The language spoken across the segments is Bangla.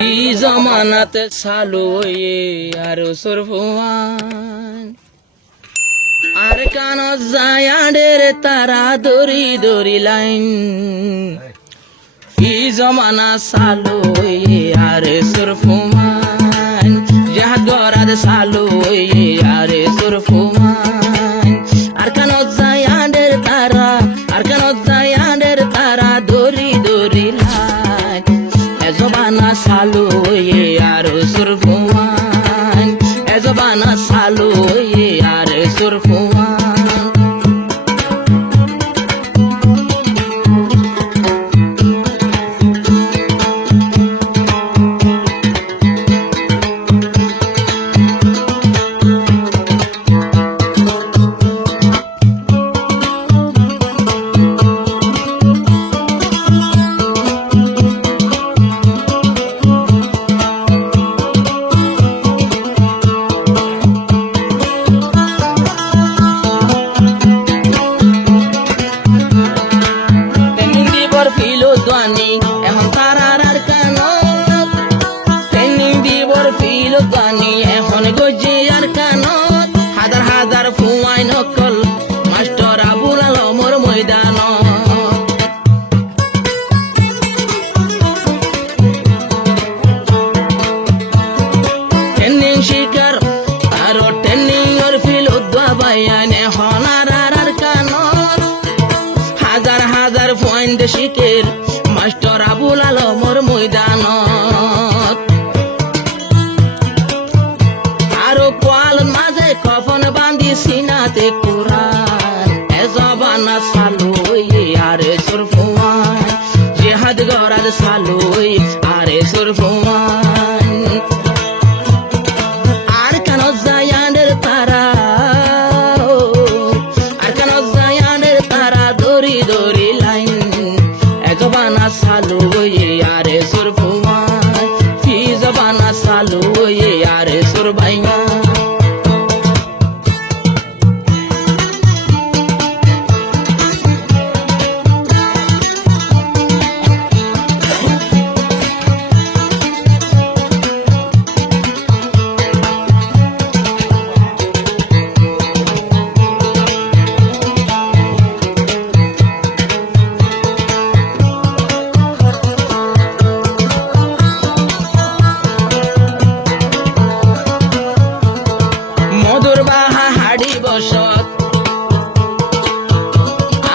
জমানাতে চালু আর সরফুয়ান আর কানত জায়াডের তারা দড়ি দড়ি লাইন ই জমানা চালু আর সরফুয়ান জাহাদ গরাদ চালু আর সরফুয়ান আর কানত জায়াডের তারা আর কানত জায়াডের তারা দড়ি দড়ি লাইন জবানা চালু আর সরফুয়ান জবানা চালু আর সরফুয়ান এখন তারার আর কেন ট্রেনিং দিবর ফিল গানি এখন গজি আর কেন হাজার হাজার ফুয়াই নকল মাস্টার আবুল আলমর ময়দান ট্রেনিং শিকার আর ট্রেনিং এর ফিল উদ্ভাবায়ান এখন আর কেন হাজার হাজার পয়েন্ট শিখের মাস্টার আবুল আলমর ময়দান আরো কোয়াল মাঝে কফন বান্ধি সিনাতে কোরআন জবানা চালু আরে সরফুয়ান জিহাদ গরাদ চালু আরে সরফুয়ান আর কেন জায়ানের তারা আর কেন জায়ানের তারা দড়ি দড়ি লাইন জবানা চালু আরে সরফুয়ান ফি জবানা চালু আরে সরবাইয়া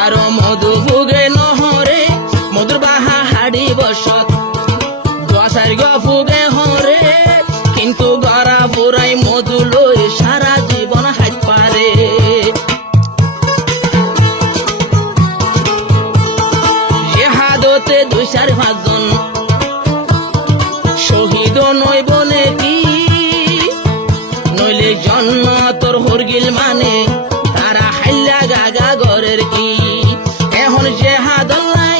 আরো মধু ফুগে নহরে মধুর বাহা হাড়ি বসত দশার ফুগে হরে কিন্তু গড়া পুরাই মধু লই সারা জীবন হাত পারে জেহাদতে 2-4-5 জন শহীদ নই বলে কি নইলে জন্নতর হরগিল মানে তারা হাইলা গাগা গরের কি এখন জেহাদ আল্লাহ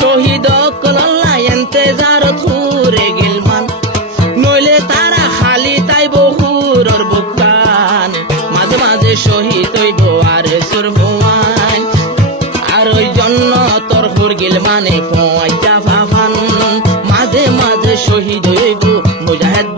শহীদ কল্লাহ ইন্তেজার থুরে গিল মান নইলে তারা খালি তাই বহুরর বুকান মাঝে মাঝে শহীদ হইব আরে সরফুয়ান আর ওই জন্নতর হরগিল মানে পয়টা ফাফান মাঝে মাঝে শহীদ হইব মুজাহিদ